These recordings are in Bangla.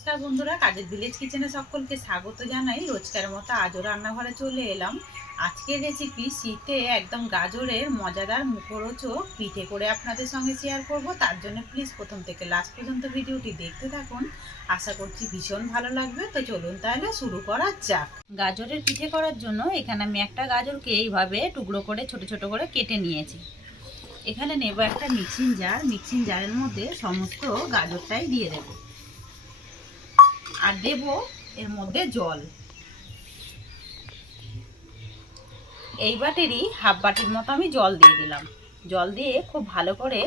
নমস্কার বন্ধুরা, কাজের ভিলেজ কিচেনে সকলকে স্বাগত জানাই। রোজকার মতো আজও রান্নাঘরে চলে এলাম। আজকের রেসিপি শীতে একদম গাজরের মজাদার মুখরোচক পিঠে করে আপনাদের সঙ্গে শেয়ার করব। তার জন্য প্লিজ প্রথম থেকে লাস্ট পর্যন্ত ভিডিওটি দেখতে থাকুন। আশা করছি ভীষণ ভালো লাগবে। তো চলুন তাহলে শুরু করা যাক। গাজরের পিঠে করার জন্য এখানে আমি একটা গাজরকে এইভাবে টুকরো করে ছোট ছোট করে কেটে নিয়েছি। এখানে নেব একটা মিক্সিং জার। মিক্সিং জারের মধ্যে সমস্ত গাজরটাই দিয়ে দেব আর দেব এর মধ্যে জল। এই বাটিরই হাফ বাটির মতো আমি জল দিয়ে দিলাম। জল দিয়ে খুব ভালো করে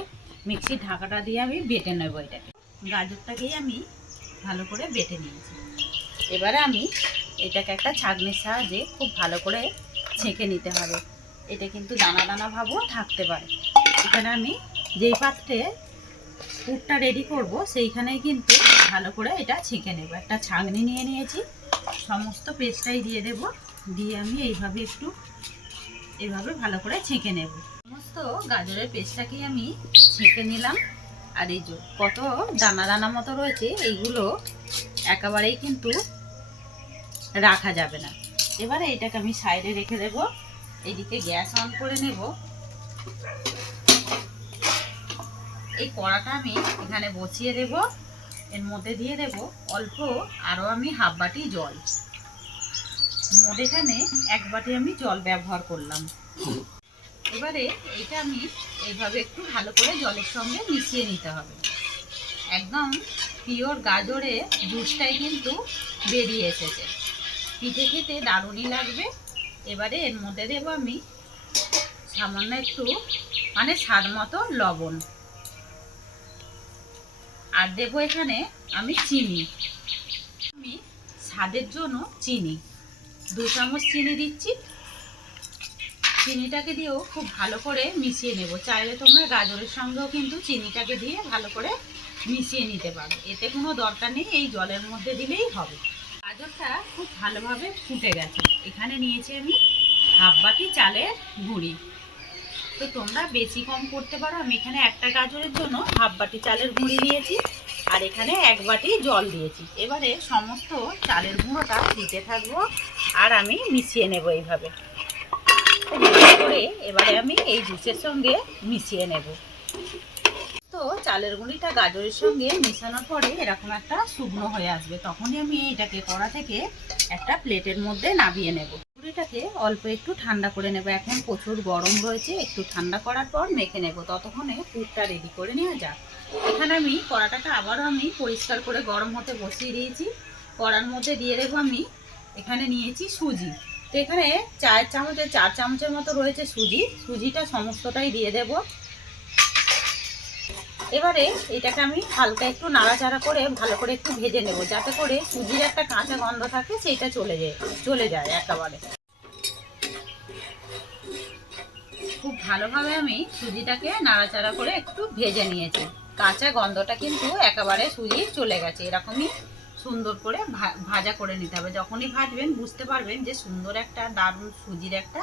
মিক্সির ঢাকাটা দিয়ে আমি বেটে নেব। এটাকে গাজরটাকেই আমি ভালো করে বেটে নিয়েছি। এবারে আমি এটাকে একটা ছাঁকনির সাহায্যে খুব ভালো করে ছেঁকে নিতে হবে। এটা কিন্তু দানা দানা ভাবও থাকতে পারে। এখানে আমি যেই পাত্রে পুরটা রেডি করব সেইখানেই কিন্তু ভালো করে এটা ছেঁকে নেব। একটা ছাঁকনি নিয়ে নিয়েছি, সমস্ত পেস্টটাই দিয়ে দেব। দিয়ে আমি এইভাবে ভালো করে ছেঁকে নেব। সমস্ত গাজরের পেস্টটাকেই আমি ছেঁকে নিলাম। আর এই যে কত দানা দানা মতো রয়েছে, এইগুলো একেবারেই কিন্তু রাখা যাবে না। এবারে এটাকে আমি সাইডে রেখে দেব। এদিকে গ্যাস অন করে নেব। এই কড়াটা আমি এখানে বসিয়ে দেব। এর মধ্যে দিয়ে দেব অল্প আরও আমি হাফ বাটি জল। মোট এখানে এক বাটি আমি জল ব্যবহার করলাম। এবারে এটা আমি এইভাবে একটু ভালো করে জলের সঙ্গে মিশিয়ে নিতে হবে। একদম পিওর গাজরে জুসটাই কিন্তু বেরিয়ে এসেছে। পিঠে খেতে দারুণই লাগবে। এবারে এর মধ্যে দেব আমি সামান্য একটু স্বাদ মতো লবণ। আর দেবো এখানে আমি চিনি। আমি স্বাদের জন্য চিনি 2 চামচ চিনি দিচ্ছি। চিনিটাকে দিয়েও খুব ভালো করে মিশিয়ে নেব। চাইলে তোমরা গাজরের সঙ্গেও কিন্তু চিনিটাকে দিয়ে ভালো করে মিশিয়ে নিতে পারো। এতে কোনো দরকার নেই, এই জলের মধ্যে দিলেই হবে। গাজরটা খুব ভালোভাবে ফুটে গেছে। এখানে নিয়েছি আমি হাফ বাটি চালের গুঁড়ি। তো তোমরা বেশি কম করতে পারো। আমি এখানে একটা গাজরের জন্য হাফ বাটি চালের গুঁড়ি নিয়েছি আর এখানে 1 বাটি জল দিয়েছি। এবারে সমস্ত চালের গুঁড়োটা দিতে থাকবো আর আমি মিশিয়ে নেব এইভাবে করে। এবারে আমি এই জুসের সঙ্গে মিশিয়ে নেব। তো চালের গুঁড়িটা গাজরের সঙ্গে মেশানোর পরে এরকম একটা শুকনো হয়ে আসবে। তখনই আমি এটাকে কড়া থেকে একটা প্লেটের মধ্যে নামিয়ে নেব। গুঁড়িটাকে অল্প একটু ঠান্ডা করে নেব। এখন প্রচুর গরম রয়েছে, একটু ঠান্ডা করার পর মেখে নেব। ততক্ষণে পুরটা রেডি করে নেওয়া যাক। এখানে আমি কড়াটাকে আবারও আমি পরিষ্কার করে গরম হতে বসিয়ে দিয়েছি। কড়ার মধ্যে দিয়ে দেবো আমি এখানে নিয়েছি সুজি। তো এখানে 4 চামচের মতো রয়েছে সুজি। সুজিটা সমস্তটাই দিয়ে দেব। এবারে এটাকে আমি হালকা একটু নাড়াচাড়া করে ভালো করে একটু ভেজে নেব, যাতে করে সুজির একটা কাঁচা গন্ধ থাকে সেইটা চলে যায় একেবারে। খুব ভালোভাবে আমি সুজিটাকে নাড়াচাড়া করে একটু ভেজে নিয়েছি। কাঁচা গন্ধটা কিন্তু একেবারে সুজি চলে গেছে। এরকমই সুন্দর করে ভাজা করে নিতে হবে। যখনই ভাজবেন বুঝতে পারবেন যে সুন্দর একটা দারুণ সুজির একটা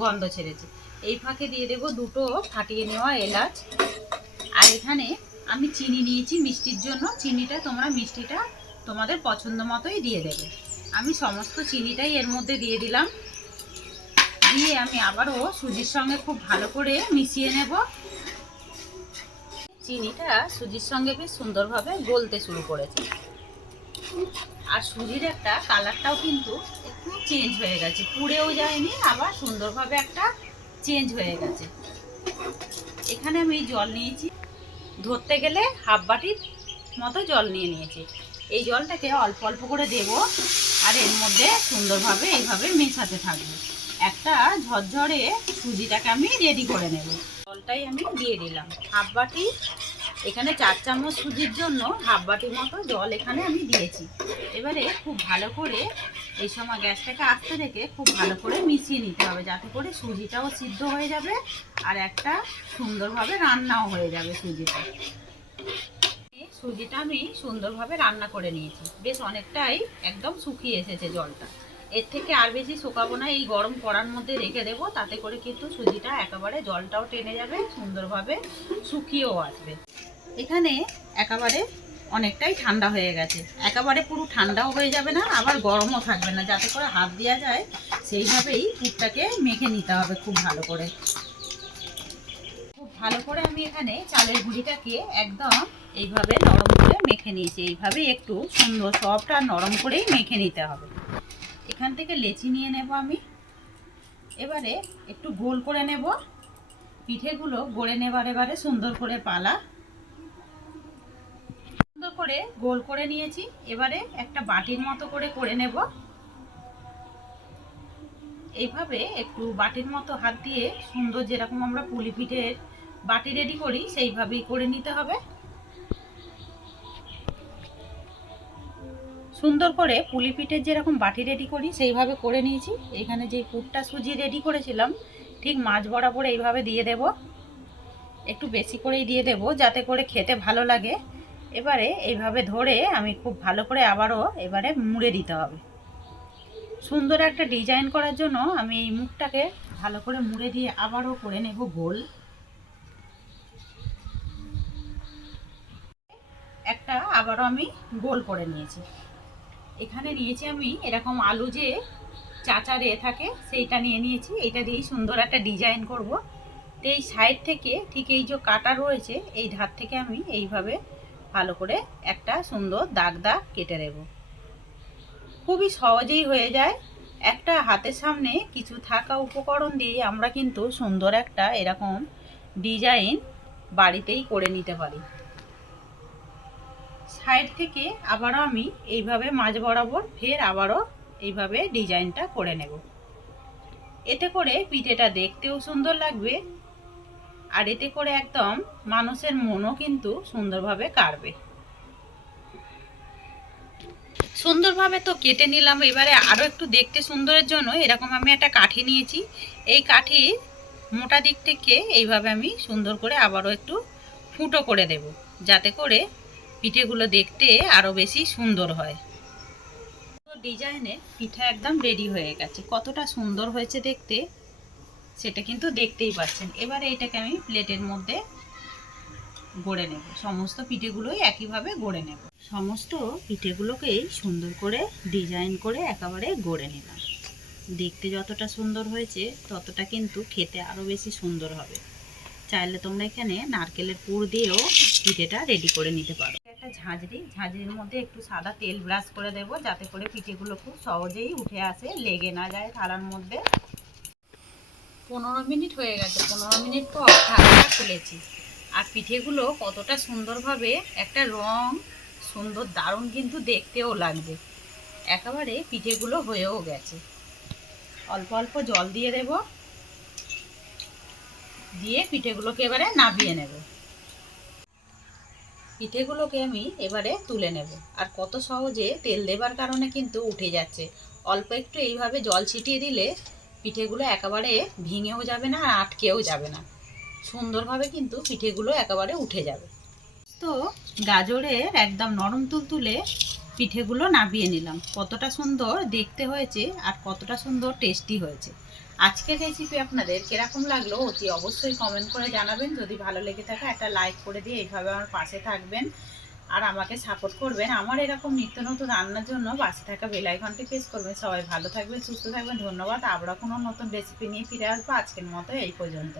গন্ধ ছেড়েছে। এই ফাঁকে দিয়ে দেব 2টো ফাটিয়ে নেওয়া এলাচ। আর এখানে আমি চিনি নিয়েছি মিষ্টির জন্য। মিষ্টিটা তোমাদের পছন্দ মতোই দিয়ে দেবে। আমি সমস্ত চিনিটাই এর মধ্যে দিয়ে দিলাম। দিয়ে আমি আবারও সুজির সঙ্গে খুব ভালো করে মিশিয়ে নেব। চিনিটা সুজির সঙ্গে বেশ সুন্দরভাবে গলতে শুরু করেছে। আর সুজির একটা কালারটাও কিন্তু একটু চেঞ্জ হয়ে গেছে, পুড়েও যায়নি, আবার সুন্দরভাবে একটা চেঞ্জ হয়ে গেছে। এখানে আমি জল নিয়েছি, ধরতে গেলে হাফ বাটির মতো জল নিয়েছি। এই জলটাকে অল্প অল্প করে দেব আর এর মধ্যে সুন্দরভাবে এইভাবে মেশাতে থাকবো। একটা ঝরঝরে সুজিটাকে আমি রেডি করে নেব। জলটাই আমি দিয়ে দিলাম হাফ বাটি। এখানে 4 চামচ সুজির জন্য হাফ বাটির মতো জল এখানে আমি দিয়েছি। এবারে খুব ভালো করে এই সময় গ্যাসটাকে আস্তে রেখে খুব ভালো করে মিশিয়ে নিতে হবে, যাতে করে সুজিটাও সিদ্ধ হয়ে যাবে আর একটা সুন্দরভাবে রান্নাও হয়ে যাবে সুজিটা। সুজিটা আমি সুন্দরভাবে রান্না করে নিয়েছি। বেশ অনেকটাই একদম শুকিয়ে এসেছে জলটা। এর থেকে আর বেশি শুকাবো না। এই গরম কড়ার মধ্যে রেখে দেবো, তাতে করে কিন্তু সুজিটা একেবারে জলটাও টেনে যাবে, সুন্দরভাবে শুকিয়েও আসবে। এখানে একেবারে অনেকটাই ঠান্ডা হয়ে গেছে। একেবারে পুরো ঠান্ডাও হয়ে যাবে না, আবার গরমও থাকবে না, যাতে করে হাত দেওয়া যায় সেইভাবেই পুরটাকে মেখে নিতে হবে খুব ভালো করে। খুব ভালো করে আমি এখানে চালের গুঁড়িটাকে একদম এইভাবে নরম করে মেখে নিয়েছি। এইভাবে একটু সুন্দর সফট আর নরম করেই মেখে নিতে হবে। এখান থেকে লেচি নিয়ে নেব আমি। এবারে একটু গোল করে নেব, পিঠেগুলো গড়ে নেবার এবারে সুন্দর করে পালা সুন্দর করে গোল করে নিয়েছি। এবারে একটা বাটির মতো করে নেব। এইভাবে একটু বাটির মতো হাত দিয়ে সুন্দর, যেরকম আমরা পুলি পিঠের বাটি রেডি করি সেইভাবেই করে নিতে হবে। সুন্দর করে পুলি পিঠের যেরকম বাটি রেডি করি সেইভাবে করে নিয়েছি। এখানে যে পুরটা সুজি রেডি করেছিলাম ঠিক মাঝ বরাবর এইভাবে দিয়ে দেব। একটু বেশি করেই দিয়ে দেব যাতে করে খেতে ভালো লাগে। এবারে এইভাবে ধরে আমি খুব ভালো করে আবারও এবারে মুড়ে দিতে হবে। সুন্দর একটা ডিজাইন করার জন্য আমি এই মুখটাকে ভালো করে মুড়ে দিয়ে আবারও করে নেব গোল। একটা আবারও আমি গোল করে নিয়েছি। এখানে নিয়েছি আমি এরকম আলু যে চাচা থাকে সেইটা নিয়ে নিয়েছি। এইটা দিয়েই সুন্দর একটা ডিজাইন করব। তো এই সাইড থেকে ঠিক এই যে কাটা রয়েছে এই ধার থেকে আমি এইভাবে ভালো করে একটা সুন্দর দাগ দাগ কেটে দেব। খুবই সহজেই হয়ে যায়। একটা হাতের সামনে কিছু থাকা উপকরণ দিয়ে আমরা কিন্তু সুন্দর একটা এরকম ডিজাইন বাড়িতেই করে নিতে পারি। সাইড থেকে আবারও আমি এইভাবে মাঝ বরাবর ফের আবারও এইভাবে ডিজাইনটা করে নেব। এতে করে পিঠেটা দেখতেও সুন্দর লাগবে, আর এতে করে একদম মানুষের মনও কিন্তু সুন্দরভাবে কাড়বে। সুন্দরভাবে তো কেটে নিলাম। এবারে আরও একটু দেখতে সুন্দরের জন্য এরকম আমি একটা কাঠি নিয়েছি। এই কাঠির মোটা দিক থেকে এইভাবে আমি সুন্দর করে আবারও একটু ফুটো করে দেব, যাতে করে পিঠেগুলো দেখতে আরও বেশি সুন্দর হয়। ডিজাইনের পিঠা একদম রেডি হয়ে গেছে। কতটা সুন্দর হয়েছে দেখতে সেটা কিন্তু দেখতেই পাচ্ছেন। এবারে এটাকে আমি প্লেটের মধ্যে গড়ে নেব। সমস্ত পিঠেগুলোই একইভাবে গড়ে নেব। সমস্ত পিঠেগুলোকেই সুন্দর করে ডিজাইন করে একেবারে গড়ে নিলাম। দেখতে যতটা সুন্দর হয়েছে ততটা কিন্তু খেতে আরও বেশি সুন্দর হবে। চাইলে তোমরা এখানে নারকেলের পুর দিয়েও পিঠেটা রেডি করে নিতে পারো। একটা ঝাঁঝরির মধ্যে একটু সাদা তেল ব্রাশ করে দেব, যাতে করে পিঠেগুলো খুব সহজেই উঠে আসে, লেগে না যায় থালার মধ্যে। 15 মিনিট হয়ে গেছে। 15 মিনিট পর ঢাকনা খুলেছি, আর পিঠেগুলো কতটা সুন্দরভাবে একটা রং সুন্দর দারুণ কিন্তু দেখতেও লাগবে। একেবারে পিঠেগুলো হয়েও গেছে। অল্প অল্প জল দিয়ে দেব, দিয়ে পিঠেগুলোকে এবারে নামিয়ে নেব। পিঠেগুলোকে আমি এবারে তুলে নেব। আর কত সহজে তেল দেবার কারণে কিন্তু উঠে যাচ্ছে। অল্প একটু এইভাবে জল ছিটিয়ে দিলে পিঠেগুলো একেবারে ভেঙেও যাবে না আর আটকেও যাবে না। সুন্দরভাবে কিন্তু পিঠেগুলো একেবারে উঠে যাবে। তো গাজরের একদম নরম তুলতুলে পিঠেগুলো নামিয়ে নিলাম। কতটা সুন্দর দেখতে হয়েছে আর কতটা সুন্দর টেস্টি হয়েছে। আজকের রেসিপি আপনাদের কিরকম লাগলো অতি অবশ্যই কমেন্ট করে জানাবেন। যদি ভালো লেগে থাকে একটা লাইক করে দিয়ে এইভাবে আমার পাশে থাকবেন আর আমাকে সাপোর্ট করবেন। আমার এরকম নিত্য নতুন রান্নার জন্য পাশে থাকা বেল আইকনটি প্রেস করবেন। সবাই ভালো থাকবেন, সুস্থ থাকবেন। ধন্যবাদ। আবার কোনো নতুন রেসিপি নিয়ে ফিরে আসবো। আজকের মতো এই পর্যন্ত।